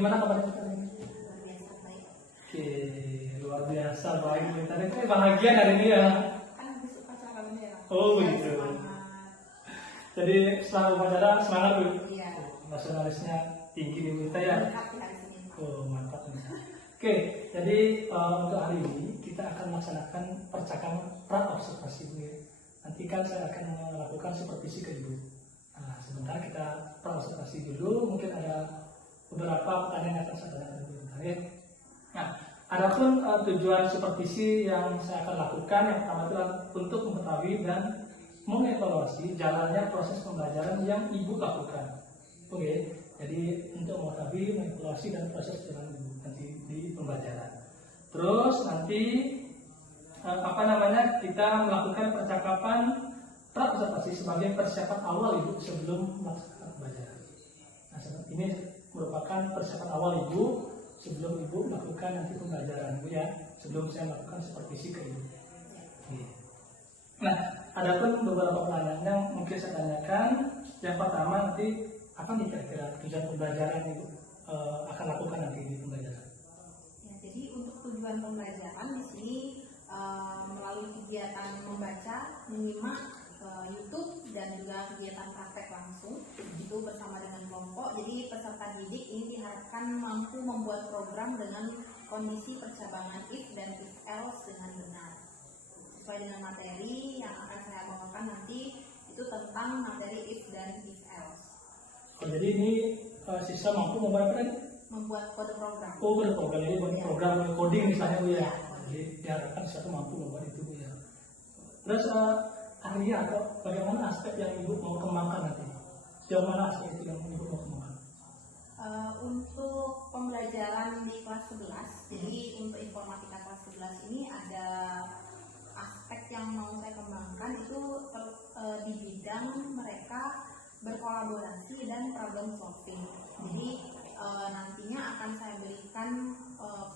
Gimana kabarnya kita hari ini? Luar biasa baik. Oke, luar biasa baik. Tadi itu bahagia hari ini ya. Kan habis upacara bendera. Oh, begitu. Semangat. Jadi setelah upacara semangat Bu. Iya. Nasionalisnya tinggi di kita ya. Lengkap di hari Senin. Oh, mantap. Oke, jadi untuk hari ini kita akan melaksanakan percakapan pra-observasi Bu ya. Nanti kan saya akan melakukan supervisi ke Ibu. Nah, sebentar kita pra-observasi dulu. Mungkin ada beberapa pertanyaan yang akan saya tanyakan dulu bentar ya. Nah, adapun tujuan supervisi yang saya akan lakukan yang pertama adalah untuk mengetahui dan mengevaluasi jalannya proses pembelajaran yang Ibu lakukan. Oke, jadi untuk mengetahui, mengevaluasi dan proses jalan Ibu nanti di pembelajaran. Terus nanti kita melakukan percakapan pra-observasi sebagai persiapan awal Ibu sebelum melaksanakan pembelajaran. Nah, ini merupakan persiapan awal Ibu sebelum Ibu melakukan nanti pembelajaran Bu ya, sebelum saya melakukan supervisi ke Ibu. Nah, adapun beberapa pertanyaan yang mungkin saya tanyakan. Yang pertama nanti apa nih kira-kira tujuan pembelajaran Ibu akan lakukan nanti di pembelajaran? Ya, jadi untuk tujuan pembelajaran di sini melalui kegiatan membaca, menyimak YouTube dan juga kegiatan praktek langsung itu bersama dengan kelompok. Jadi peserta didik ini diharapkan mampu membuat program dengan kondisi percabangan if dan if else dengan benar sesuai dengan materi yang akan saya bawakan nanti itu tentang materi if dan if else. Oh, jadi ini siswa mampu membuat apa? Membuat kode program. Oh, kode program, jadi buat program coding misalnya Bu ya. Ya. Jadi diharapkan siswa mampu membuat itu Bu ya. Terus ahlinya atau bagaimana aspek yang Ibu mau kembangkan nanti? Sejauh mana aspek itu yang Ibu mau kembangkan? Untuk pembelajaran di kelas 11, jadi untuk informatika kelas 11 ini ada aspek yang mau saya kembangkan itu di bidang mereka berkolaborasi dan problem solving. Jadi nantinya akan saya berikan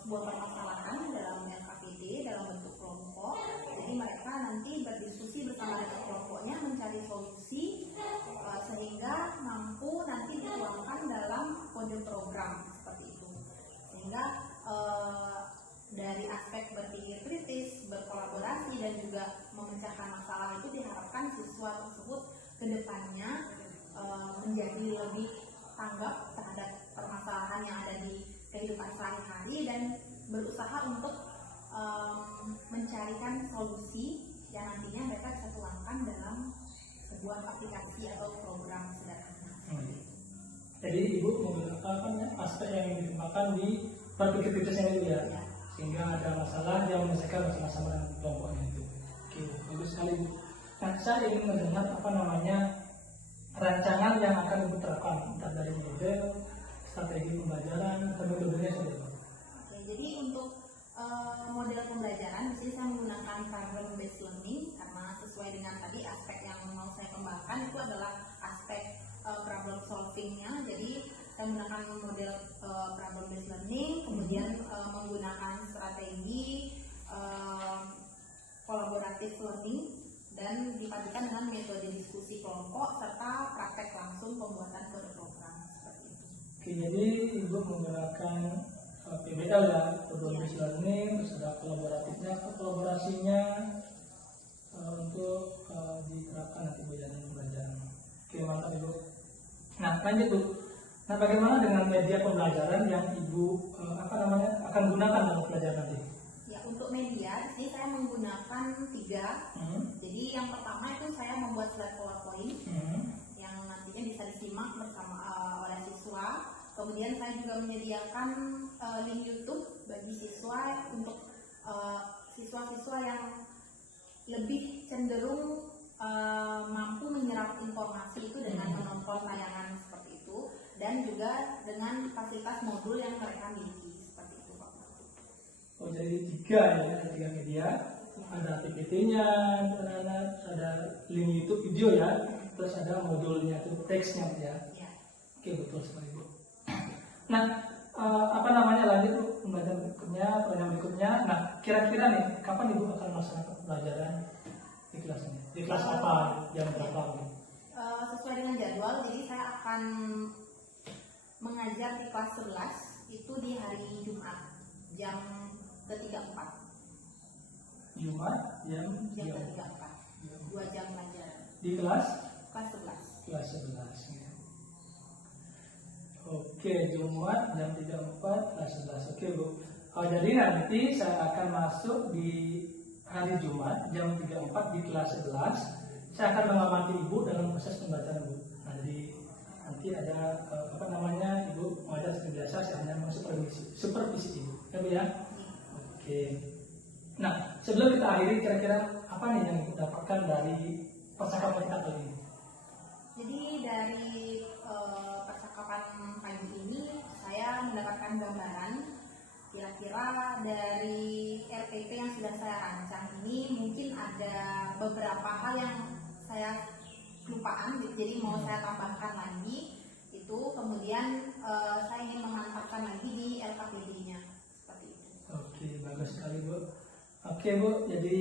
sebuah permasalahan dalam LKPD dalam bentuk kelompok. Jadi mereka nanti berdiskusi bersama dengan kelompoknya mencari solusi sehingga mampu nanti dituangkan dalam kode program seperti itu. Sehingga dari aspek berpikir kritis, berkolaborasi dan juga memecahkan masalah itu diharapkan siswa tersebut ke depannya menjadi lebih tanggap terhadap permasalahan yang ada di kehidupan sehari-hari dan berusaha untuk mencarikan solusi yang nantinya mereka bisa tuangkan dalam sebuah aplikasi atau program sederhana. Jadi Ibu menggunakan aspek yang dikembangkan di berpikir kritisnya itu ya, sehingga ada masalah yang menyelesaikan bersama-sama dengan kelompoknya itu. Oke, bagus sekali Bu. Nah, saya ingin mendengar rancangan yang akan Ibu terapkan, entah dari model, strategi pembelajaran, atau metodenya saja. Oke, jadi untuk model pembelajaran di sini saya menggunakan problem based learning karena sesuai dengan tadi aspek yang mau saya kembangkan itu adalah aspek problem solvingnya. Jadi saya menggunakan model problem based learning, kemudian menggunakan strategi kolaboratif learning dan dipadukan dengan metode diskusi kelompok serta praktek langsung pembuatan kode program seperti itu. Oke, jadi Ibu menggunakan PBL ya, problem based learning, terus ada kolaborasinya untuk diterapkan nanti pembelajaran. Oke, mantap Ibu. Nah, lanjut Bu. Nah, bagaimana dengan media pembelajaran yang Ibu akan gunakan dalam pelajaran nanti? Ya, untuk media, di sini saya menggunakan 3. Jadi yang pertama itu saya membuat slide PowerPoint yang nantinya bisa disimak bersama oleh siswa. Kemudian saya juga menyediakan link YouTube bagi siswa untuk siswa-siswa yang lebih cenderung mampu menyerap informasi itu dengan menonton tayangan seperti itu dan juga dengan fasilitas modul yang mereka miliki seperti itu Pak. Oh, jadi 3 media, ada PPT-nya, ada link YouTube video ya, terus ada modulnya itu teksnya ya. Ya. Oke, betul sekali Bu. Nah, lanjut Bu, pertanyaan berikutnya. Nah, kira-kira nih kapan Ibu akan melaksanakan pembelajaran di kelasnya? Di kelas apa, jam berapa Bu? Sesuai dengan jadwal, jadi saya akan mengajar di kelas 11 itu di hari Jumat jam ke-34. Jumat jam Jam 3. ke-34. 2 jam pelajaran. Di kelas Kelas 11. kelas 11 ya. Oke, Jumat jam 34 kelas 11. Oke, Bu. Jadi nanti saya akan masuk di hari Jumat jam 34 di kelas 11. Saya akan mengamati Ibu dalam proses pembacaan, Bu. Nah, jadi nanti ada Ibu mengajar seperti biasa, saya hanya supervisi Ibu. Ya, Bu ya. Oke. Nah, sebelum kita akhiri, kira-kira apa nih yang kita dapatkan dari percakapan kita kali ini? Jadi dari percakapan pagi ini saya mendapatkan gambaran kira-kira dari RPP yang sudah saya rancang ini mungkin ada beberapa hal yang saya kelupaan, jadi mau saya tambahkan lagi itu, kemudian saya ingin memantapkan lagi di LKPD-nya seperti itu. Oke, bagus sekali, Bu. Oke, Bu, jadi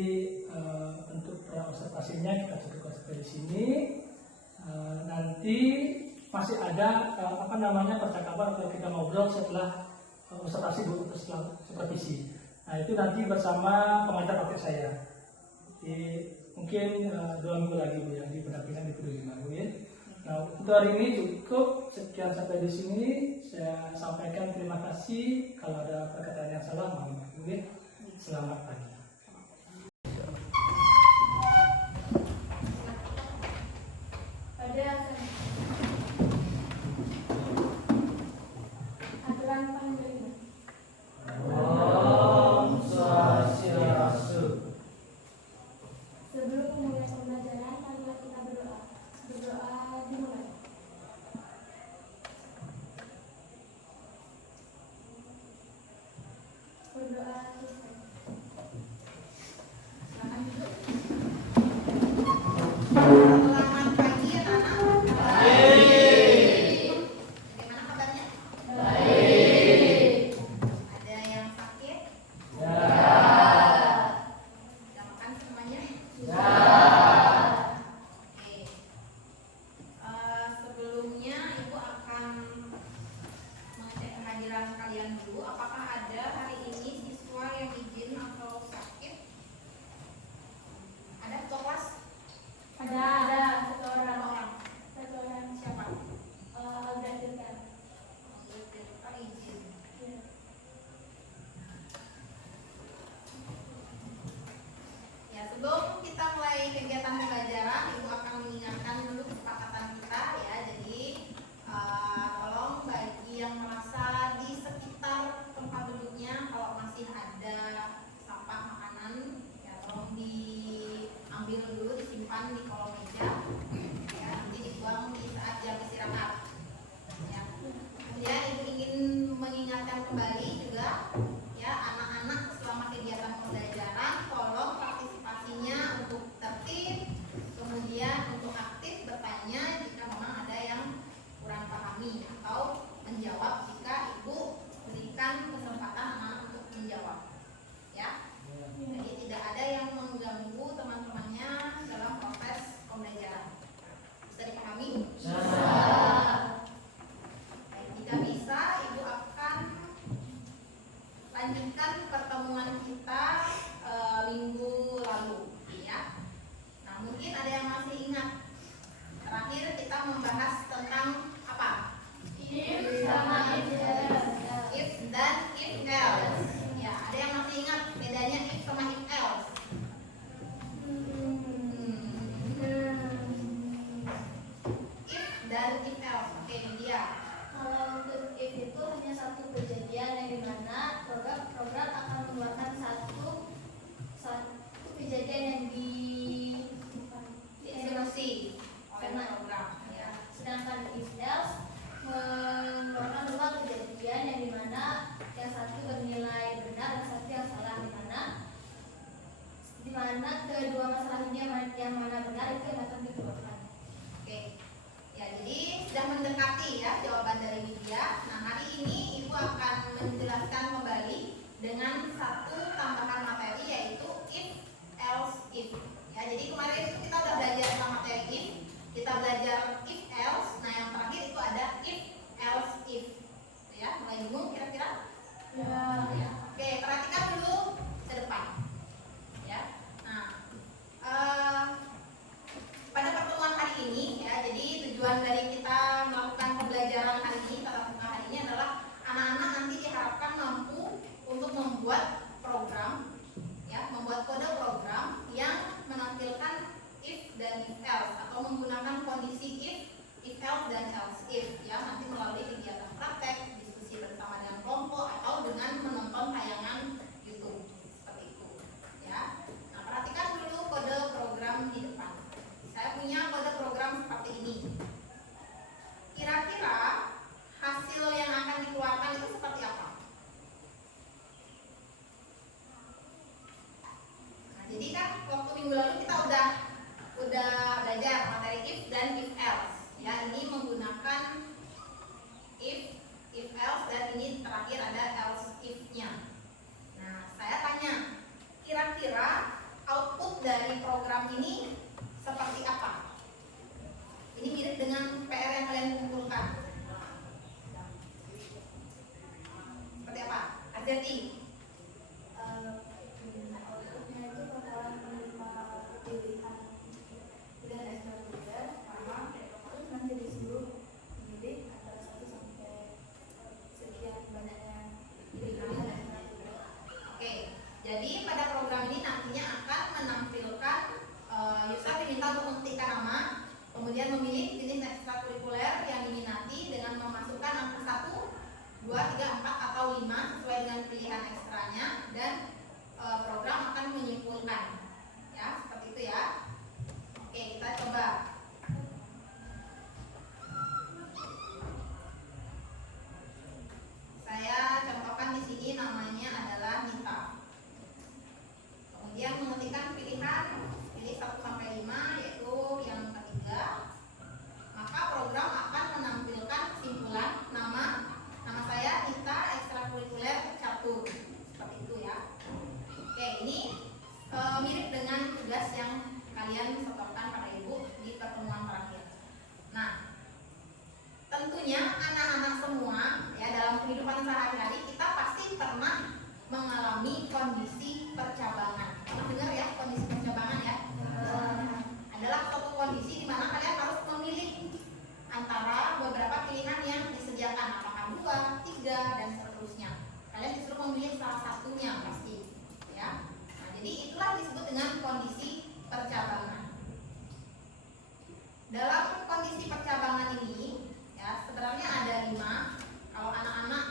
untuk observasinya kita cukup sampai di sini. Nanti masih ada percakapan atau kita ngobrol setelah observasi, Bu, setelah supervisi. Nah, itu nanti bersama pengajar praktek saya. Jadi mungkin 2 minggu lagi, Bu, yang di pendampingan di Peduli 5, Bu ya. Nah, untuk hari ini cukup, sekian sampai di sini. Saya sampaikan terima kasih. Kalau ada perkataan yang salah, mohon maaf, Bu ya. Selamat pagi. Aturan penerimaan. Om Swastiastu. Sebelum memulai pembelajaran, marilah kita berdoa. Berdoa dimulai. Berdoa selesai. Silakan duduk. Selamat pagi anak-anak. Bagaimana kabarnya? Ada yang sakit? Sudah makan semuanya? Oke. Sebelumnya Ibu akan mengecek kehadiran kalian dulu. Apakah ada hari ini siswa yang izin atau sakit? Ada ketua kelas? Ada satu orang. Satu orang. Siapa? Agak dekat. Pak izin. Ya, sebelum kita mulai kegiatan pembelajaran, Ibu akan mengingatkan dulu kesepakatan kita ya. Jadi tolong bagi yang merasa di sekitar tempat duduknya, kalau masih ada sampah makanan, ya tolong diambil dulu, disimpan di kolong meja. Ya, nanti dibuang di saat jam istirahat. Ya. Kemudian Ibu ingin mengingatkan kembali juga ya, anak-anak selama kegiatan pembelajaran tolong partisipasinya untuk tertib, kemudian untuk aktif bertanya jika memang ada yang kurang pahami atau menjawab jika Ibu berikan kesempatan anak untuk menjawab. Ya. Jadi tidak ada yang mengganggu teman-temannya dalam proses pembelajaran. Bisa dipahami? Baik, jika bisa, Ibu akan lanjutkan pertemuan kita minggu lalu, ya. Nah, mungkin ada yang masih ingat. Terakhir kita membahas tentang apa? If sama if else. If dan if else. Ya, ada yang masih ingat bedanya if sama if else? If dan if else. Oke, ini dia. Kalau untuk if itu hanya satu kejadian yang dimana program akan mengeluarkan satu kejadian yang Dieksekusi oleh program. Ya. sedangkan if else mengeluarkan dua kejadian yang dimana yang satu bernilai benar dan satu yang salah, dimana kedua masalah ini yang mana benar itu yang akan dikeluarkan. Oke. Ya, jadi sudah mendekati ya jawaban dari Widya. Nah, hari ini Ibu akan menjelaskan kembali dengan satu tambahan materi, yaitu if else if. Ya, jadi kemarin itu kita udah belajar tentang materi if, kita belajar if else. Nah, yang terakhir itu ada if else if. Ya. Ya, mulai bingung kira-kira? Ya. Ya. Oke, perhatikan dulu ke depan. Ya. Nah, pada pertemuan hari ini ya, jadi tujuan dari kita melakukan pembelajaran hari ini, tatap muka hari ini adalah anak-anak nanti diharapkan mampu untuk membuat program, ya, membuat kode program yang menampilkan if dan if else atau menggunakan kondisi if else dan else if, ya, nanti melalui kegiatan praktek, diskusi bersama dengan kelompok atau dengan menonton tayangan YouTube seperti itu, ya. Nah, perhatikan dulu kode program di depan. Saya punya kode program seperti ini. Kira-kira hasil yang akan dikeluarkan itu seperti apa? Nah, jadi kan waktu minggu lalu kita udah belajar materi if dan if else. Ya, ini menggunakan if else, dan ini terakhir ada else if-nya. Nah, saya tanya, kira-kira output dari program ini seperti apa? Ini mirip dengan PR yang kalian kumpulkan. Seperti apa? Azeti? Outputnya itu bakalan menerima pilihan ekstrakurikuler, terus nanti disuruh memilih antara 1 sampai sekian banyaknya pilihan ekstrakurikuler. Oke, jadi pada program ini nantinya akan menampilkan user diminta untuk mengetikkan nama, kemudian memilih jenis ekstrakurikuler yang diminati dengan memasukkan angka 1, 2, 3, 4, atau 5 sesuai dengan pilihan ekstranya, dan program akan menyimpulkan. Ya, seperti itu ya. Oke, kita coba. Saya contohkan di sini namanya adalah Nita. Kemudian mengetikkan pilihan, pilih 1 sampai 5, yaitu yang ketiga. Maka program akan menampilkan kesimpulan nama saya Nita, ekstrakurikuler catur. Seperti itu ya. Oke, ini mirip dengan tugas yang kalian setorkan pada ibu di pertemuan terakhir. Nah, tentunya anak-anak semua ya, dalam kehidupan sehari-hari kita pasti pernah mengalami kondisi percabangan. Pernah dengar ya kondisi percabangan ya? Adalah suatu kondisi di mana kalian harus memilih antara beberapa pilihan yang disediakan, apakah 2, 3, dan seterusnya. Kalian disuruh memilih salah satunya pasti, ya. Nah, jadi itulah disebut dengan kondisi percabangan. Dalam kondisi percabangan ini, ya, sebenarnya ada 5. Kalau anak-anak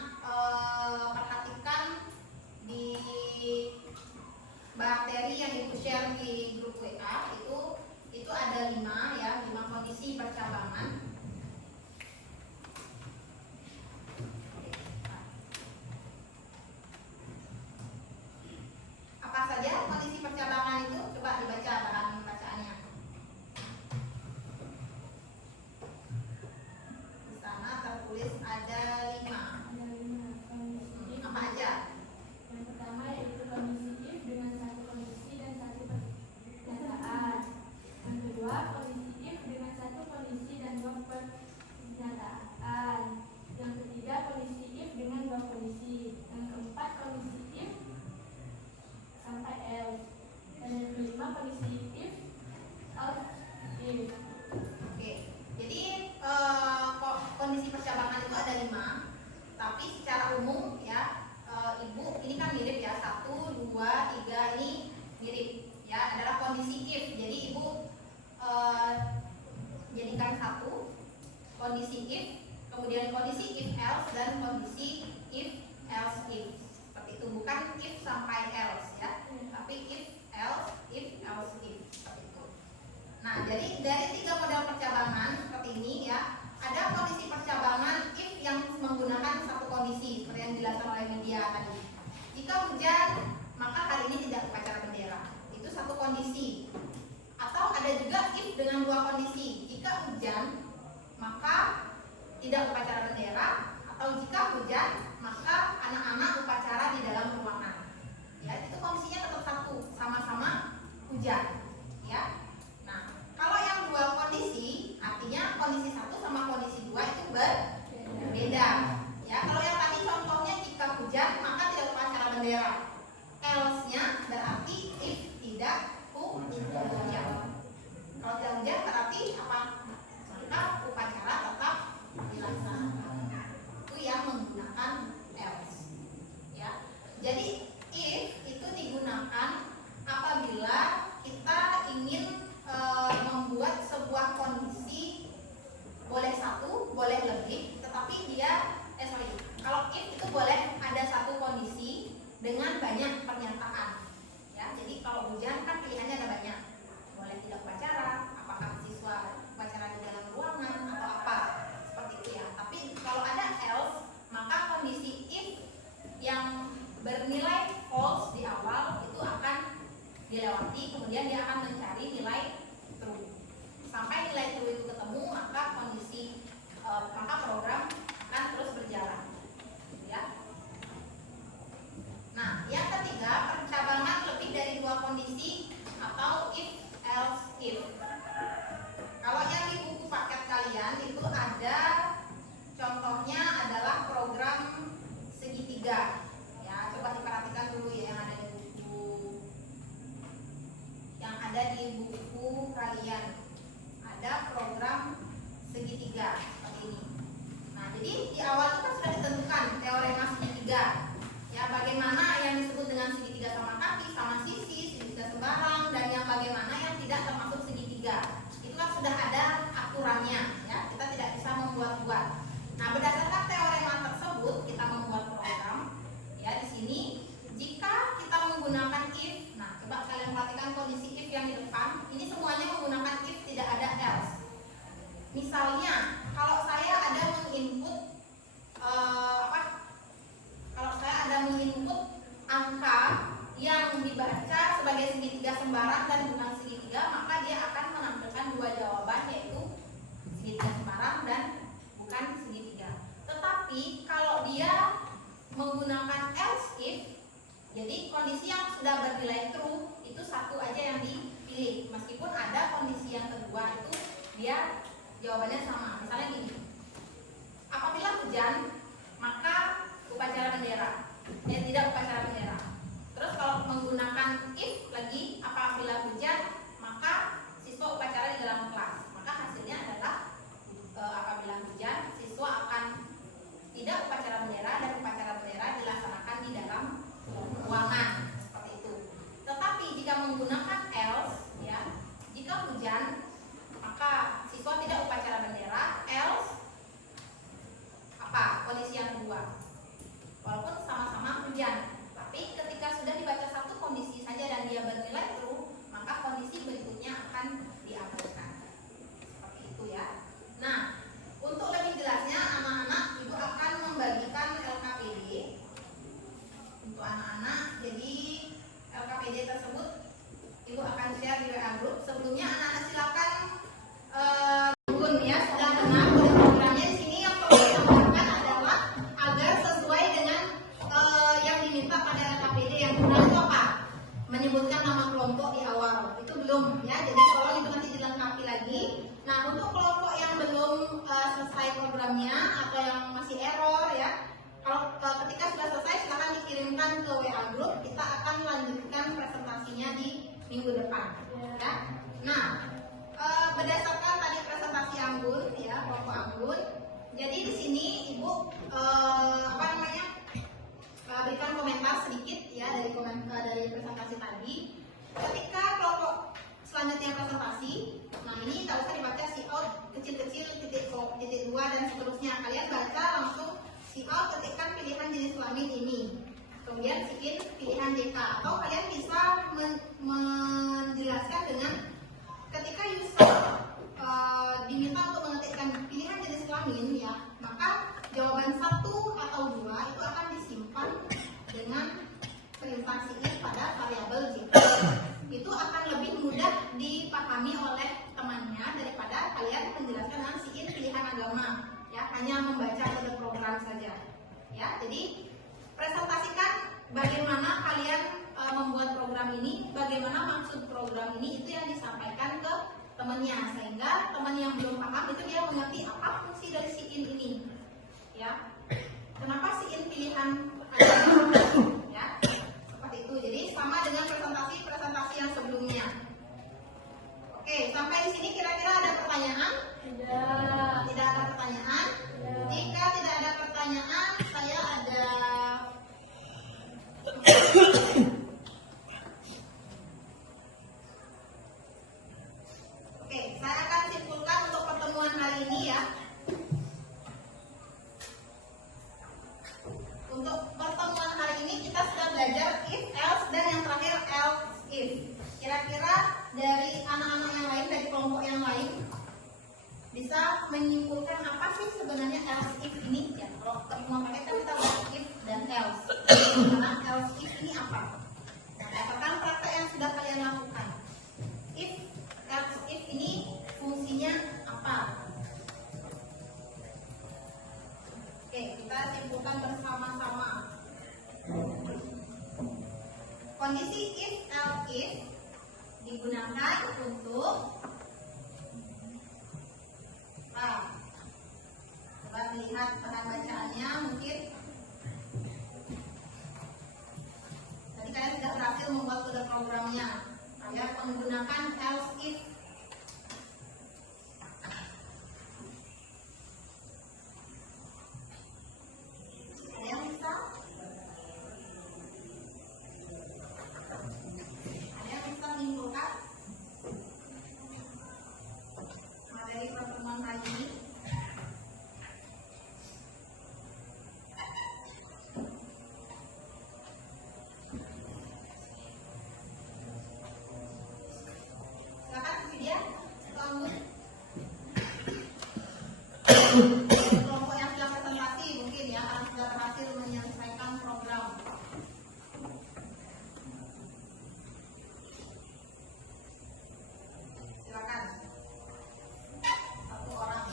perhatikan di materi yang ibu share di grup WA itu ada 5 ya, 5 kondisi percabangan. Apa saja kondisi percabangan itu? Coba dibaca bahan bacaannya. Di sana tertulis ada 5. Ada 5 kondisi. Apa aja? Yang pertama yaitu kondisi if dengan 1 kondisi dan 1 pernyataan. Yang kedua kondisi if dengan 1 kondisi dan 2 pernyataan. Yang ketiga kondisi if dengan 2 kondisi. Yang keempat kondisi if sampai else. Dan yang kelima kondisi if else if. Oke, jadi kondisi percabangan itu ada 5, tapi secara umum ya, ibu ini kan mirip ya, 1, 2, 3 ini mirip ya, adalah kondisi if. Jadi ibu jadikan 1 kondisi if, kemudian kondisi if else, dan kondisi if else if. Seperti itu, bukan if sampai else ya, tapi if else if. Seperti itu. Nah, jadi dari 3 model percabangan seperti ini ya, ada kondisi percabangan if yang menggunakan 1 kondisi seperti yang dijelaskan oleh media tadi. Jika hujan, maka hari ini tidak upacara bendera. Itu 1 kondisi. Atau ada juga if dengan 2 kondisi. Jika hujan, maka tidak upacara bendera, atau jika hujan, maka anak-anak upacara di dalam ruangan. Ya, itu kondisinya tetap 1, sama-sama hujan. Ya. Nah, kalau yang 2 kondisi, artinya kondisi 1 sama kondisi 2 itu berbeda. Ya, kalau yang bendera. Else-nya berarti if tidak hujan. Kalau tidak hujan berarti apa? Maka upacara tetap dilaksanakan. Itu yang menggunakan else. Ya. Jadi if itu digunakan apabila kita ingin membuat sebuah kondisi, boleh satu, boleh lebih, tetapi dia kalau if itu boleh ada satu kondisi dengan banyak pernyataan. Ya, jadi kalau hujan kan pilihannya ada banyak. Boleh tidak upacara, apakah siswa upacara di dalam ruangan atau apa, seperti itu ya. Tapi kalau ada else, maka kondisi if yang bernilai false di awal itu akan dilewati, kemudian dia akan mencari nilai true. Sampai nilai true itu ketemu, maka kondisi maka program akan terus berjalan. Ya. Nah, yang ketiga, percabangan lebih dari dua kondisi atau if else if. Kalau yang di buku paket kalian itu ada contohnya adalah program segitiga. Ya, coba diperhatikan dulu ya yang ada di buku kalian. Ada program segitiga seperti ini. Nah, jadi di awal itu kan sudah ditentukan teorema segitiga. Ya, bagaimana yang disebut dengan segitiga sama kaki, sama sisi, segitiga sembarang, dan yang bagaimana yang tidak termasuk segitiga. Itu kan sudah ada aturannya, ya. Kita tidak bisa membuat-buat. Nah, berdasarkan teorema tersebut kita membuat program. Ya, di sini jika kita menggunakan if, nah coba kalian perhatikan kondisi if yang di depan. Ini semuanya menggunakan if, tidak ada else. Misalnya, kalau saya ada menginput kalau saya ada menginput angka yang dibaca sebagai segitiga sembarang dan bukan segitiga, maka dia akan menampilkan dua jawaban, yaitu segitiga sembarang dan bukan segitiga. Tetapi kalau dia menggunakan else if, jadi kondisi yang sudah bernilai true itu satu aja yang dipilih, meskipun ada kondisi yang kedua itu dia jawabannya sama. Misalnya gini, apabila hujan maka upacara bendera, tidak upacara bendera. Terus kalau menggunakan if lagi, apabila hujan maka siswa upacara di dalam kelas, maka hasilnya adalah apabila hujan siswa akan tidak upacara bendera dan upacara bendera dilaksanakan di dalam ruangan, seperti itu. Tetapi jika menggunakan else, ya, jika hujan maka siswa tidak upacara bendera, else apa kondisi yang kedua, walaupun sama-sama hujan, tapi ketika sudah dibaca satu kondisi saja dan dia bernilai true, maka kondisi berikutnya akan diabaikan, seperti itu ya. Nah, untuk lebih jelasnya anak-anak, ibu akan membagikan LKPD untuk anak-anak. Jadi LKPD tersebut ibu akan share di WA group. Sebelumnya anak-anak silakan ya, sudah dengar programnya. Di sini yang perlu ditambahkan adalah agar sesuai dengan yang diminta pada LKPD. Yang pertama itu apa? Menyebutkan nama kelompok di awal. Itu belum ya. Jadi tolong itu nanti dilengkapi lagi. Nah, untuk kelompok yang belum selesai programnya atau yang masih error ya, kalau ketika sudah selesai silakan dikirimkan ke WA group. Kita akan lanjutkan presentasinya di minggu depan ya. Nah, berdasarkan tadi presentasi Anggun ya, kelompok Anggun. Jadi di sini ibu berikan komentar sedikit ya dari presentasi tadi. Ketika kelompok selanjutnya presentasi, nah ini tak usah dibaca si out kecil-kecil, titik 2 dan seterusnya. Kalian baca langsung si out, ketikkan pilihan jenis kelamin ini, kemudian si in pilihan JK, atau kalian bisa menjelaskan dengan ketika user diminta untuk mengetikkan pilihan jenis kelamin ya, maka jawaban 1 atau 2 itu akan disimpan dengan perintah si in pada variabel JK. Itu akan lebih mudah dipahami oleh temannya daripada kalian menjelaskan dengan si in pilihan agama ya, hanya membaca kode program saja ya. Jadi presentasikan bagaimana kalian membuat program ini, bagaimana maksud program ini, itu yang disampaikan ke temannya, sehingga teman yang belum paham itu dia mengerti apa fungsi dari si in ini ya, kenapa si in pilihan agama ya. menyimpulkan apa sih sebenarnya else if ini ya. Kalau terima paket kan kita udah if dan else. Sekarang else if ini apa? Nah, katakan praktek yang sudah kalian lakukan. If else if ini fungsinya apa? Oke, kita simpulkan bersama-sama. Kondisi if else if digunakan untuk coba lihat bahan bacaannya mungkin tadi kalian sudah berhasil membuat kode programnya. Saya menggunakan else if. Ada yang bisa? Ada yang bisa menyimpulkan materi pertemuan kali ini? Kelompok yang sudah presentasi mungkin ya, karena sudah berhasil menyelesaikan program. Silakan. Satu orang.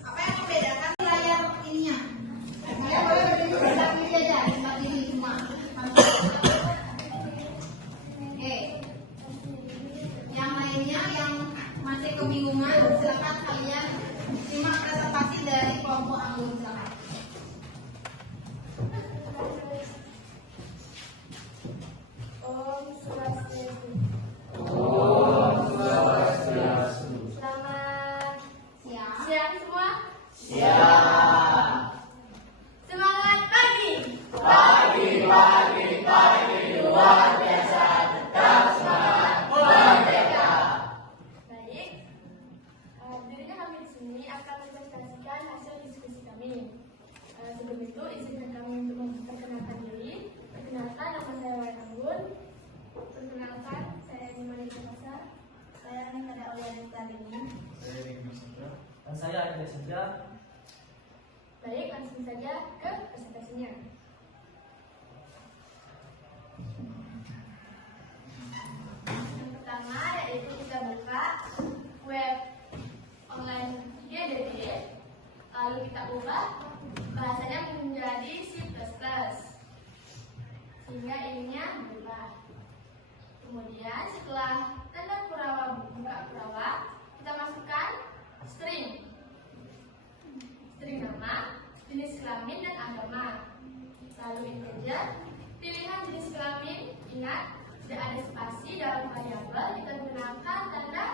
Apa yang membedakan layar ininya? Kalian boleh berdiri sebelah kiri aja, sebelah kiri semua. Oke. Yang lainnya yang masih kebingungan, silakan kalian simak presentasi dari kelompok anggun silakan. Om Swastiastu. Selamat siang semua. Semangat pagi. Luar biasa, tetap semangat merdeka. Baik. Dirinya kami di sini akan mempresentasikan hasil diskusi kami. Sebelum itu izinkan kami untuk memperkenalkan diri. Perkenalkan, nama saya Wayan Anggun. Perkenalkan, saya Nimani Pasar. Saya Nikada Oliani Talini. Dan saya Adi Senja. Baik, langsung saja ke presentasinya. Yang pertama yaitu kita buka web online GDD, lalu kita ubah bahasanya menjadi C++, sehingga ininya berubah. Kemudian setelah tanda kurawa buka kurawa, kita masukkan string nama, jenis kelamin dan agama. Lalu integer, pilihan jenis kelamin, ingat tidak ada spasi dalam variabel, kita gunakan tanda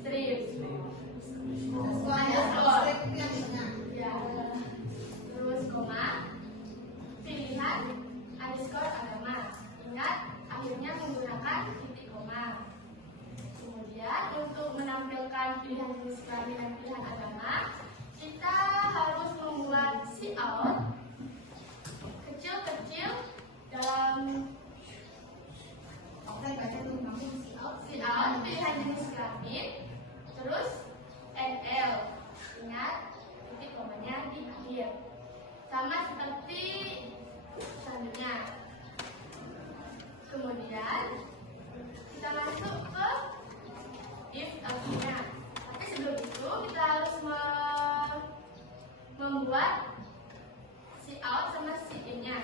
strip. Ya. Terus koma, pilihan underscore agama. Ingat akhirnya menggunakan titik koma. Kemudian untuk menampilkan pilihan jenis kelamin dan pilihan agama, kita harus membuat cout kecil-kecil dalam cout pilihan jenis kelamin, terus NL. Ingat titik komanya di akhir. Sama seperti selanjutnya. Kemudian kita masuk ke if else-nya. Tapi sebelum itu kita harus membuat cout sama in-nya.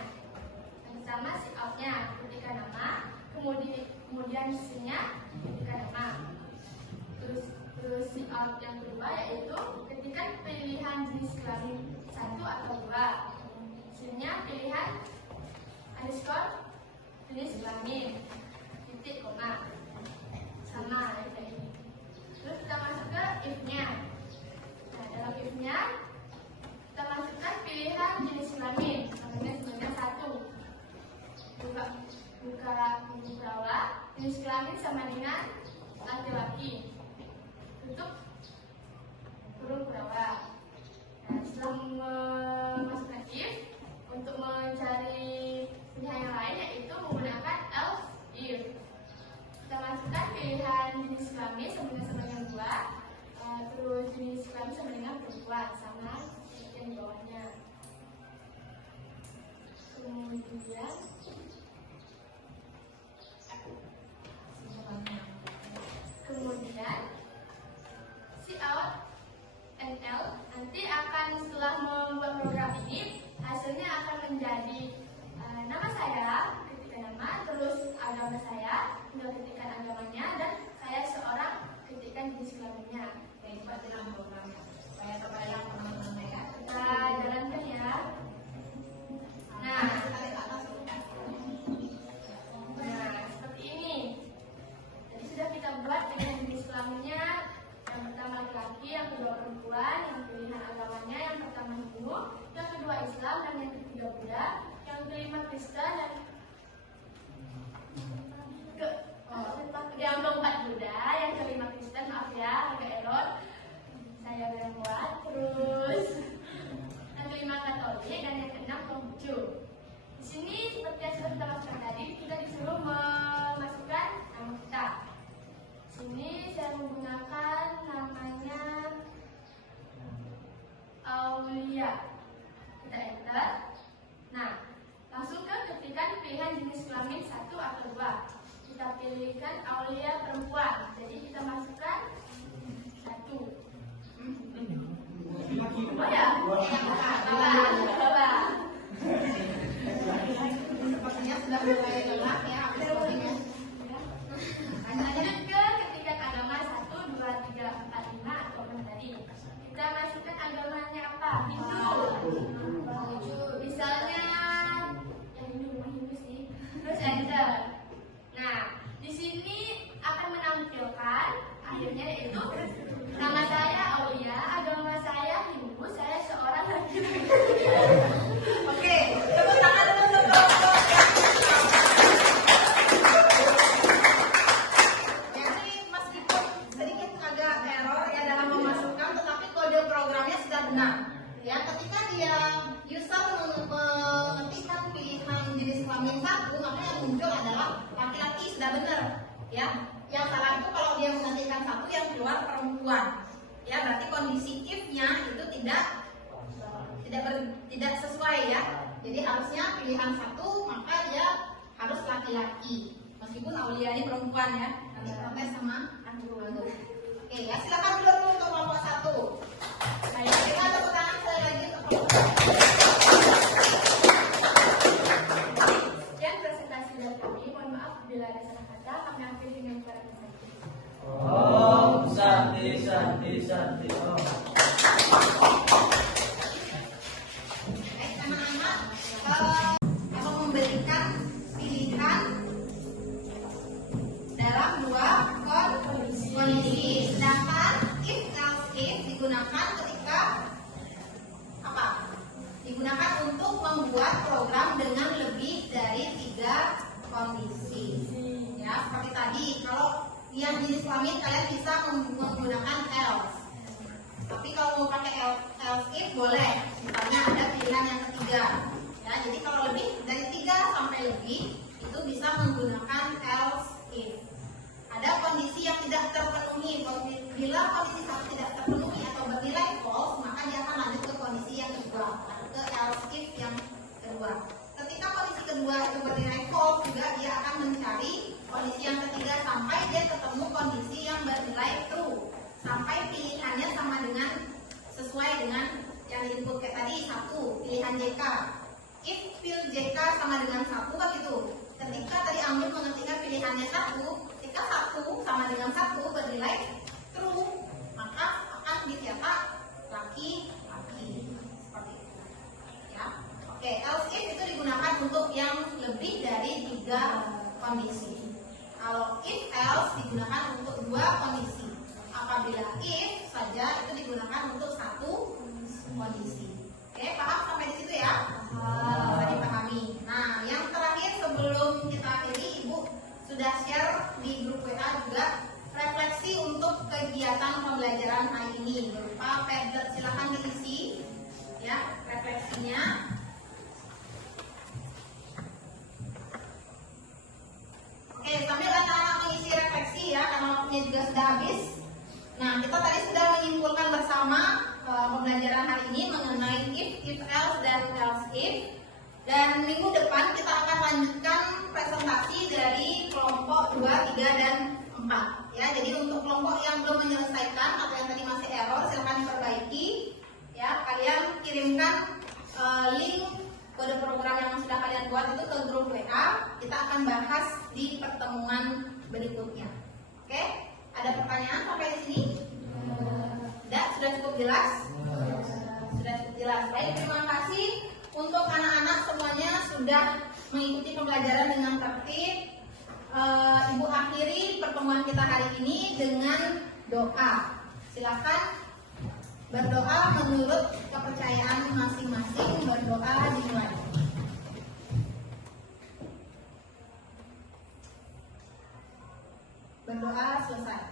Yang sama cout-nya ketika nama, kemudian nya ketika nama. Terus cout yang kedua yaitu ketika pilihan jenis kelamin 1 atau 2. Nya pilihan underscore jenis kelamin titik koma. Sama kayak ini. Terus kita masuk ke if-nya. Nah, dalam if-nya kita masukkan pilihan jenis kelamin. Namanya sebenarnya 1. Buka bawah, jenis kelamin sama dengan laki-laki. Tutup Kemudian si out NL nanti akan setelah membuat program ini hasilnya akan menjadi nama saya, ketikkan nama, terus agama saya, tinggal ketikkan agamanya, dan saya seorang, ketikkan jenis kelaminnya. Oke, coba dalam programnya supaya terbayang teman-teman ya. Kita jalankan ya. Nah, kita lihat atas dulu. Nah, seperti ini. Jadi sudah kita buat dengan jenis kelaminnya. Yang pertama laki-laki, yang kedua perempuan, yang pilihan agamanya, yang pertama Hindu, yang kedua Islam, dan yang ketiga Buddha, yang kelima Kristen, dan yang keempat Buddha, yang kelima Kristen, maaf ya, agak error. Saya yang buat. Terus yang kelima Katolik, dan yang keenam Konghucu. Di sini seperti yang sudah kita masukkan tadi, kita disuruh memasukkan nama kita. Sini saya menggunakan namanya Aulia. Kita enter. Nah, langsung ke ketikan pilihan jenis kelamin 1 atau 2. Kita pilihkan Aulia perempuan. Jadi kita masukkan 1. Oh ya? Bawah. Sepertinya sudah mulai lelah ya. Lanjut ke ketikan agama 1, 2, 3, 4, 5 atau 6 tadi. Kita masukkan agamanya apa? Hindu. Misalnya yang Hindu sih. Terus enter. Nah, di sini akan menampilkan akhirnya yaitu nama saya Aulia, agama saya Hindu, saya seorang laki-laki. Oke, tepuk tangan dulu untuk jadi meskipun sedikit agak error ya dalam memasukkan, tetapi kode programnya sudah benar. Ya, ketika dia user mengetikkan pilihan jenis kelamin 1, maka yang muncul adalah laki-laki, sudah benar. Ya, yang salah itu kalau dia mengetikkan 1 yang keluar perempuan. Ya, berarti kondisi if-nya itu tidak sesuai ya. Jadi harusnya pilihan 1 maka dia harus laki-laki. Meskipun Aulia ini perempuan ya. Nanti protes sama Andrew. Oke ya, silakan dulu untuk kelompok 1. Baik, kita tepuk tangan sekali lagi untuk kelompok 1. Sekian presentasi dari kami. Mohon maaf bila ada salah kata. Kami akhiri dengan suara Santi. Om Santi Santi Santi Om. Anak-anak akan memberikan pilihan dalam 2 kondisi. Sedangkan if else if digunakan ketika apa? Digunakan untuk membuat program dengan lebih dari 3 kondisi. Ya, seperti tadi kalau yang jenis kelamin kalian bisa menggunakan else. Tapi kalau mau pakai else if boleh. Misalnya ada pilihan yang ketiga. Ya, jadi kalau lebih dari 3 sampai lebih itu bisa menggunakan else if. Ada kondisi yang tidak terpenuhi. Bila kondisi 1 tidak terpenuhi atau bernilai false, maka dia akan lanjut ke kondisi yang kedua, ke else if yang kedua. Ketika kondisi kedua itu bernilai false, juga dia akan mencari kondisi yang ketiga sampai dia ketemu kondisi yang bernilai true. Sampai pilihannya sama dengan sesuai dengan yang diinput kayak tadi 1 pilihan JK. If pil JK sama dengan 1 kan gitu. Ketika tadi Ambil mengetikkan pilihannya 1, ketika 1 sama dengan 1 bernilai true, maka akan dicetak laki-laki seperti itu. Ya. Oke, else if itu digunakan untuk yang lebih dari 3 kondisi. Kalau if else digunakan untuk 2 kondisi. Apabila if saja itu digunakan untuk 1 kondisi. Oke, paham sampai di situ ya? Bisa dipahami. Nah, yang terakhir sebelum kita akhiri, Ibu sudah share di grup WA juga refleksi untuk kegiatan pembelajaran hari ini berupa Padlet. Silakan diisi ya refleksinya. Oke, sambil anak-anak mengisi refleksi ya, karena waktunya juga sudah habis. Nah, kita tadi sudah menyimpulkan bersama pembelajaran hari ini mengenai if else, dan else if. Dan minggu depan kita akan lanjutkan presentasi dari kelompok 2, 3, dan 4 ya. Jadi untuk kelompok yang belum menyelesaikan atau yang tadi masih error, silahkan diperbaiki ya. Kalian kirimkan link kode program yang sudah kalian buat itu ke grup WA. Kita akan bahas di pertemuan berikutnya. Oke? Ada pertanyaan sampai di sini? Tidak? Sudah cukup jelas? Sudah cukup jelas. Baik, terima kasih untuk anak-anak semuanya sudah mengikuti pembelajaran dengan tertib. Ibu akhiri pertemuan kita hari ini dengan doa. Silakan berdoa menurut kepercayaan masing-masing. Berdoa dimulai. Berdoa selesai.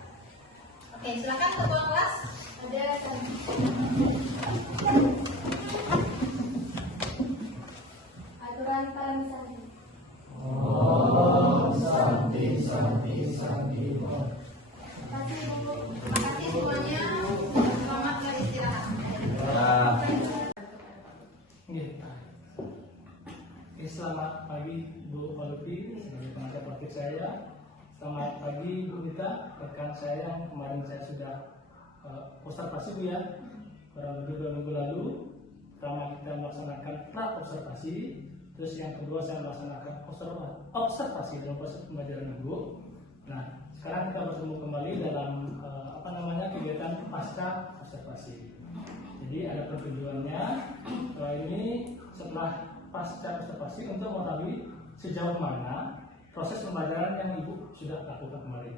Oke, silakan ketua kelas. Ada Aturan Paramisari. Om Santi Santi Santi Om. Terima kasih Bu. Terima kasih semuanya. Selamat beristirahat. Ya. Oke, selamat pagi Bu Palupi sebagai pengajar praktik saya. Selamat pagi Bu Mita, rekan saya yang kemarin saya sudah observasi Bu ya. Kurang lebih 2 minggu lalu pertama kita melaksanakan pra observasi, terus yang kedua saya melaksanakan observasi dalam proses pembelajaran Ibu. Nah, sekarang kita bertemu kembali dalam kegiatan pasca observasi. Jadi ada pertujuannya ini setelah pasca observasi untuk mengetahui sejauh mana proses pembelajaran yang Ibu sudah lakukan kemarin.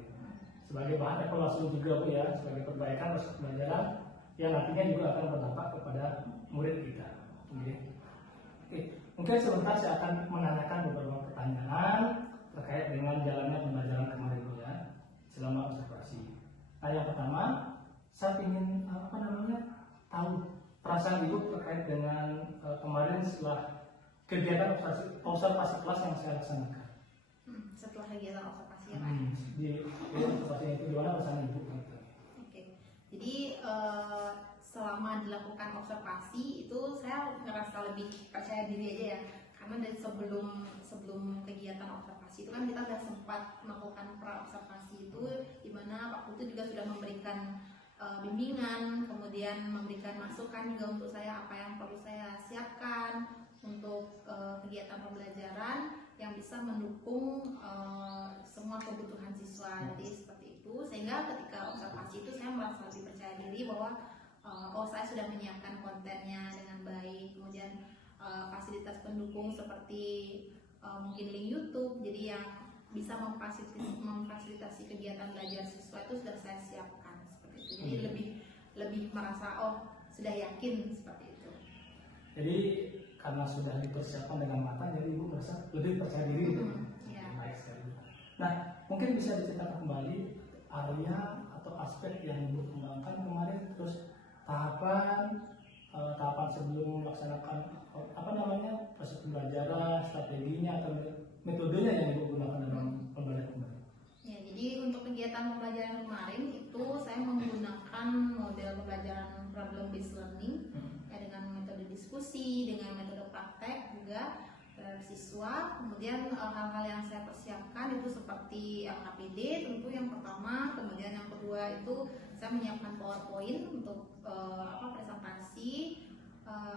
Sebagai bahan evaluasi juga Bu ya, sebagai perbaikan proses pembelajaran yang nantinya juga akan berdampak kepada murid kita. Oke, mungkin sebentar saya akan menanyakan beberapa pertanyaan terkait dengan jalannya pembelajaran kemarin Bu ya, selama observasi. Nah, yang pertama, saya ingin tahu perasaan Ibu terkait dengan kemarin setelah kegiatan observasi kelas yang saya laksanakan. Setelah kegiatan observasi ya Pak. Di observasi itu gimana perasaan Ibu? Oke. Jadi selama dilakukan observasi itu saya ngerasa lebih percaya diri aja ya. Karena dari sebelum kegiatan observasi itu kan kita sudah sempat melakukan pra observasi itu, di mana Pak Putu juga sudah memberikan bimbingan, kemudian memberikan masukan juga untuk saya apa yang perlu saya siapkan untuk kegiatan pembelajaran yang bisa mendukung semua kebutuhan siswa. Jadi seperti itu, sehingga ketika observasi itu saya merasa lebih percaya diri bahwa saya sudah menyiapkan kontennya dengan baik, kemudian fasilitas pendukung seperti mungkin link YouTube, jadi yang bisa memfasilitasi kegiatan belajar siswa itu sudah saya siapkan seperti itu. Jadi lebih merasa sudah yakin seperti itu. Jadi karena sudah dipersiapkan dengan matang, jadi Ibu merasa lebih percaya diri gitu. Ya. Baik sekali. Nah, mungkin bisa diceritakan kembali area atau aspek yang Ibu kembangkan kemarin, terus tahapan sebelum melaksanakan proses pembelajaran, strateginya atau metodenya yang Ibu gunakan dalam pembelajaran kemarin. Ya, jadi untuk kegiatan pembelajaran kemarin itu saya menggunakan model pembelajaran problem based learning ya, dengan metode diskusi, dengan metode praktek juga terhadap siswa. Kemudian hal-hal yang saya persiapkan itu seperti LKPD tentu yang pertama, kemudian yang kedua itu saya menyiapkan PowerPoint untuk presentasi,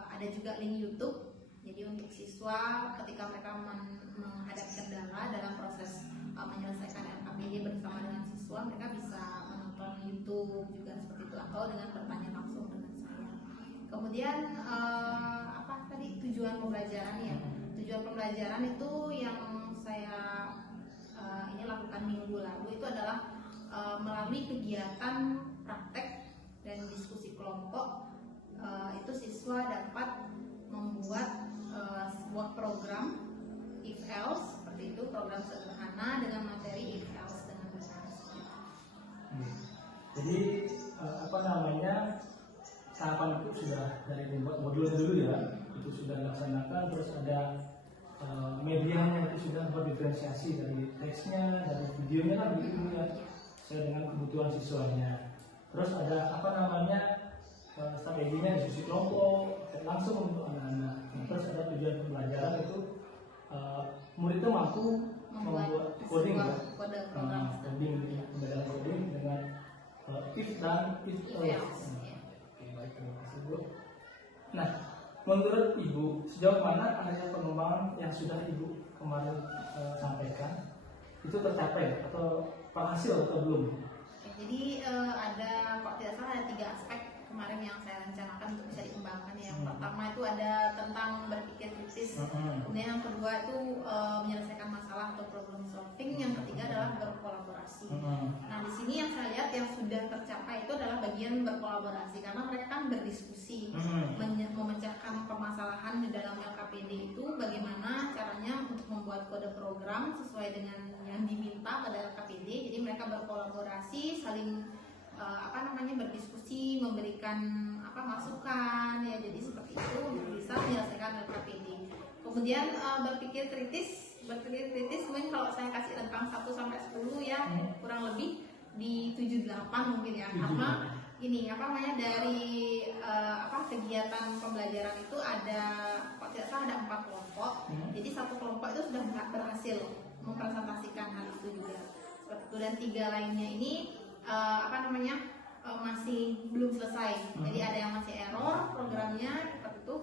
ada juga link YouTube. Jadi untuk siswa ketika mereka menghadapi kendala dalam proses menyelesaikan LKPD bersama dengan siswa, mereka bisa menonton YouTube juga seperti itu atau dengan bertanya langsung dengan saya. Kemudian tujuan pembelajaran ya. Tujuan pembelajaran itu yang saya ini lakukan minggu lalu itu adalah melalui kegiatan praktek dan diskusi kelompok, itu siswa dapat membuat sebuah program if else seperti itu, program sederhana dengan materi if else dengan benar. Jadi tahapan itu sudah dari membuat modulnya dulu ya, itu sudah dilaksanakan, terus ada medianya itu sudah berdiferensiasi dari teksnya, dari videonya kan begitu ya, sesuai dengan kebutuhan siswanya. Terus ada strateginya diskusi kelompok langsung untuk anak-anak. Terus ada tujuan pembelajaran itu murid itu mampu membuat coding ya, kode program. coding, pembelajaran coding dengan if dan if else. Oke, baik, terima kasih Bu. Nah, menurut Ibu sejauh mana adanya pengembangan yang sudah Ibu kemarin sampaikan itu tercapai atau berhasil atau belum? Jadi ada, kalau tidak salah ada 3 aspek kemarin yang saya rencanakan untuk bisa dikembangkan. Yang pertama itu ada tentang berpikir kritis, kemudian yang kedua itu menyelesaikan masalah atau problem solving, yang ketiga adalah berkolaborasi. Nah di sini yang saya lihat yang sudah tercapai itu adalah bagian berkolaborasi, karena mereka kan berdiskusi, memecahkan permasalahan di dalam LKPD itu bagaimana caranya untuk membuat kode program sesuai dengan yang diminta pada LKPD. Jadi mereka berkolaborasi, saling berdiskusi, memberikan masukan ya, jadi seperti itu untuk bisa menyelesaikan LKPD. Kemudian berpikir kritis mungkin kalau saya kasih rentang 1 sampai 10 ya, kurang lebih di 7-8 mungkin ya, karena ini dari kegiatan pembelajaran itu ada, kalau tidak salah ada 4 kelompok. Jadi satu kelompok itu sudah berhasil mempresentasikan hal itu juga seperti itu, dan 3 lainnya ini masih belum selesai. Jadi ada yang masih error programnya seperti itu,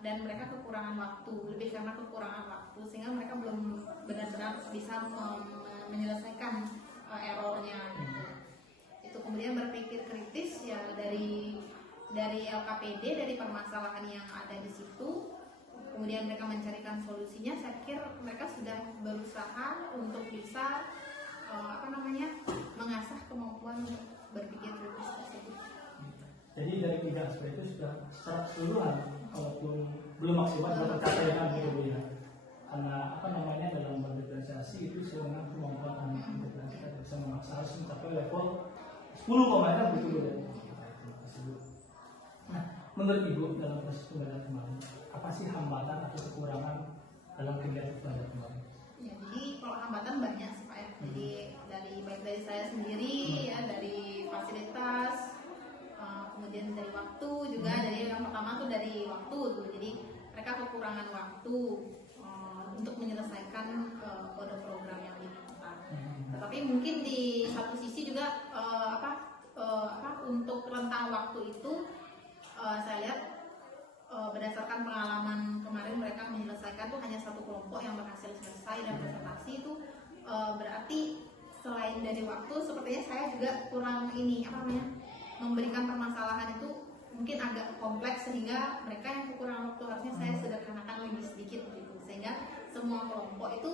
dan mereka kekurangan waktu, lebih karena kekurangan waktu sehingga mereka belum benar-benar bisa menyelesaikan errornya gitu. Itu kemudian berpikir kritis ya, dari LKPD, dari permasalahan yang ada di situ, kemudian mereka mencarikan solusinya. Saya pikir mereka sudah berusaha untuk bisa mengasah kemampuan berpikir kritis tersebut. Jadi dari 3 aspek itu sudah secara keseluruhan, walaupun belum maksimal sudah tercapai kan gitu ya. Karena dalam berdifferensiasi itu sebenarnya kemampuan anak integrasi kita bisa memaksa harus mencapai level 10 kan begitu ya. Nah, menurut Ibu dalam proses pembelajaran kemarin, apa sih hambatan atau kekurangan dalam kegiatan pembelajaran kemarin? Ya, jadi kalau hambatan banyak sih Pak ya. Jadi baik dari saya sendiri ya, dari fasilitas, kemudian dari waktu juga. Dari yang pertama tuh dari waktu tuh. Jadi mereka kekurangan waktu untuk menyelesaikan kode program yang diminta. Tetapi mungkin di satu sisi juga untuk rentang waktu itu saya lihat berdasarkan pengalaman kemarin mereka menyelesaikan tuh hanya satu kelompok yang berhasil selesai dan presentasi itu, berarti selain dari waktu sepertinya saya juga kurang memberikan permasalahan itu mungkin agak kompleks, sehingga mereka yang kekurangan waktu harusnya saya sederhanakan lebih sedikit begitu, sehingga semua kelompok itu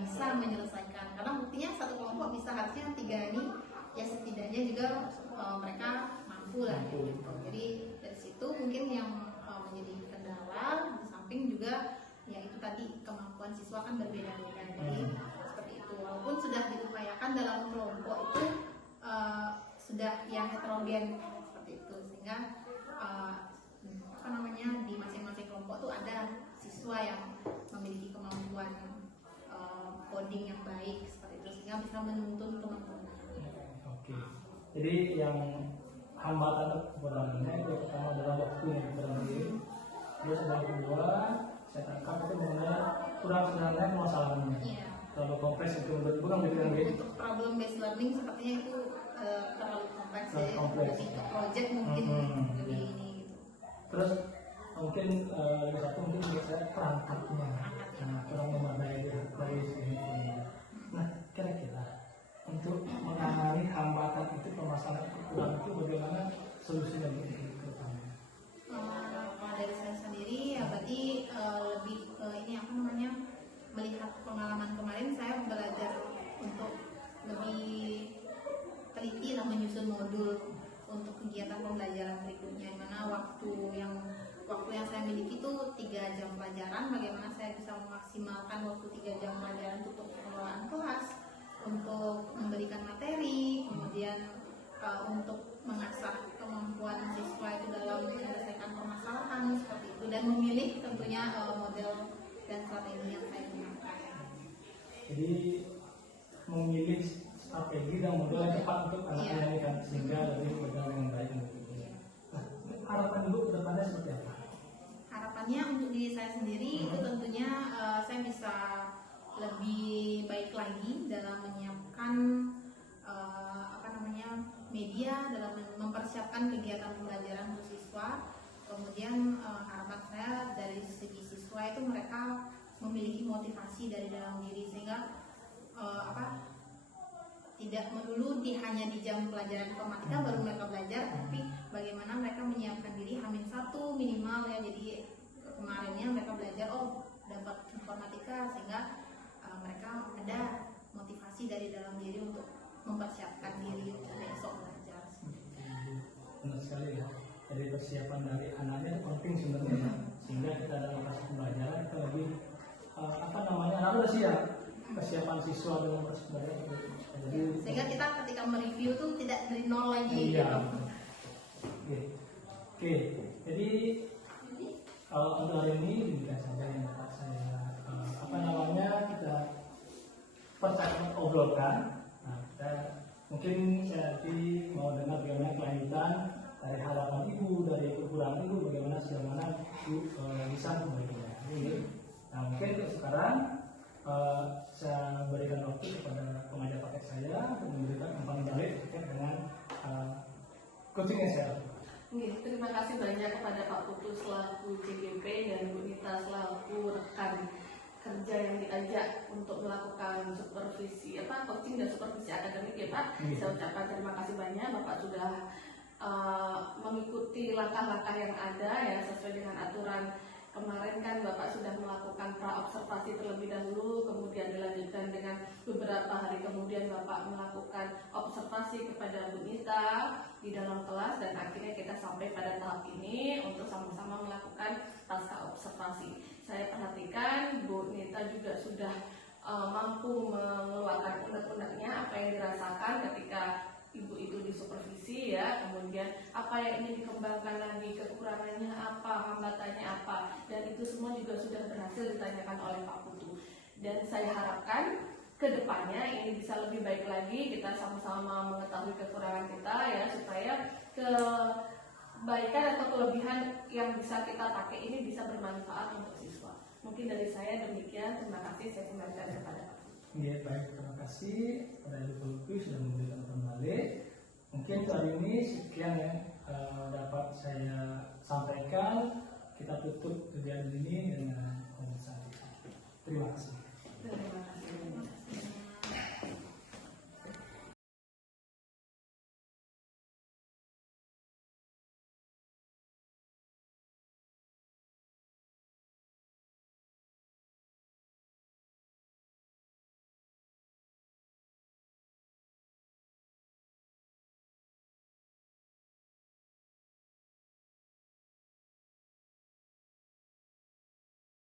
bisa menyelesaikan. Karena buktinya satu kelompok bisa, harusnya 3 ini ya setidaknya juga mereka mampu lah gitu. Jadi dari situ mungkin yang menjadi kendala, di samping juga ya itu tadi kemampuan siswa kan berbeda-beda. Jadi seperti itu, walaupun sudah diupayakan dalam kelompok itu sudah yang heterogen seperti itu, sehingga di masing-masing kelompok tuh ada siswa yang memiliki kemampuan coding yang baik seperti itu, sehingga bisa menuntun teman-teman. Oke. Jadi yang hambatan kekurangannya itu pertama adalah waktu yang terlebih. Terus yang kedua saya tangkap itu mengenai kurang sederhana permasalahannya. Iya. Terlalu kompleks itu menurut Ibu kan begitu. Untuk problem based learning sepertinya itu terlalu kompleks ya. Kompleks. Lebih ke project mungkin lebih ini gitu. Terus mungkin lagi satu mungkin menurut saya perangkatnya kurang memadai dari sini. Nah, kira-kira untuk menangani hambatan itu, permasalahan kekurangan itu bagaimana solusinya ke depan? Kalau dari saya sendiri ya berarti lebih ke melihat pengalaman kemarin, saya belajar untuk lebih teliti dan menyusun modul untuk kegiatan pembelajaran berikutnya, dimana waktu yang saya miliki itu 3 jam pelajaran. Bagaimana saya bisa memaksimalkan waktu 3 jam pelajaran untuk pengelolaan kelas, untuk memberikan materi, kemudian untuk mengasah kemampuan siswa itu dalam menyelesaikan permasalahan seperti itu, dan memilih tentunya model dan strategi yang saya gunakan. Jadi memilih strategi dan model yang tepat untuk anak-anak ini kan, sehingga lebih berjalan dengan baik. Nah, harapan Ibu ke depannya seperti apa? Harapan harapannya untuk diri saya sendiri itu tentunya saya bisa lebih baik lagi dalam menyiapkan media dalam mempersiapkan kegiatan pembelajaran untuk siswa. Kemudian harapan saya dari segi siswa itu mereka memiliki motivasi dari dalam diri sehingga tidak melulu hanya di jam pelajaran informatika baru mereka belajar, tapi bagaimana mereka menyiapkan diri H-1 minimal ya. Jadi kemarinnya mereka belajar dapat informatika sehingga mereka ada motivasi dari dalam diri untuk mempersiapkan diri untuk besok belajar. Benar sekali ya. Jadi persiapan dari anaknya itu penting sebenarnya, sehingga kita dalam proses pembelajaran kita lebih anak udah siap, persiapan siswa dalam proses pembelajaran. Jadi sehingga kita ketika mereview tuh tidak dari nol lagi. Iya. Oke. Jadi kalau untuk hari ini demikian saja yang dapat saya kita percakapan obrolkan. Nah, kita mungkin saya nanti mau dengar bagaimana kelanjutan dari harapan ibu, dari kekurangan ibu, bagaimana sejauh mana ibu bisa memberikannya. Nah, mungkin untuk sekarang saya berikan waktu kepada pengajar paket saya untuk memberikan umpan balik terkait dengan coaching SL. Terima kasih banyak kepada Pak Putu selaku CGP dan Bu Nita selaku rekan kerja yang diajak untuk melakukan supervisi coaching dan supervisi akademik ya Pak. Saya ucapkan terima kasih banyak Bapak sudah mengikuti langkah-langkah yang ada ya sesuai dengan aturan. Kemarin kan Bapak sudah melakukan pra-observasi terlebih dahulu, kemudian dilanjutkan dengan beberapa hari kemudian Bapak melakukan observasi kepada Bu Nita di dalam kelas, dan akhirnya kita sampai pada tahap ini untuk sama-sama melakukan pasca observasi. Saya perhatikan Bu Nita juga sudah mampu mengeluarkan unek-uneknya apa yang dirasakan ketika ibu itu disupervisi ya, kemudian apa yang ingin dikembangkan lagi, kekurangannya apa, hambatannya apa, dan itu semua juga sudah berhasil ditanyakan oleh Pak Putu. Dan saya harapkan kedepannya ini bisa lebih baik lagi, kita sama-sama mengetahui kekurangan kita ya, supaya kebaikan atau kelebihan yang bisa kita pakai ini bisa bermanfaat untuk siswa. Mungkin dari saya demikian, terima kasih, saya kembalikan kepada Pak. Ya, baik, terima kasih kepada Ibu Lutfi sudah memberikan kembali. Mungkin kali ini sekian yang dapat saya sampaikan. Kita tutup kegiatan ini dengan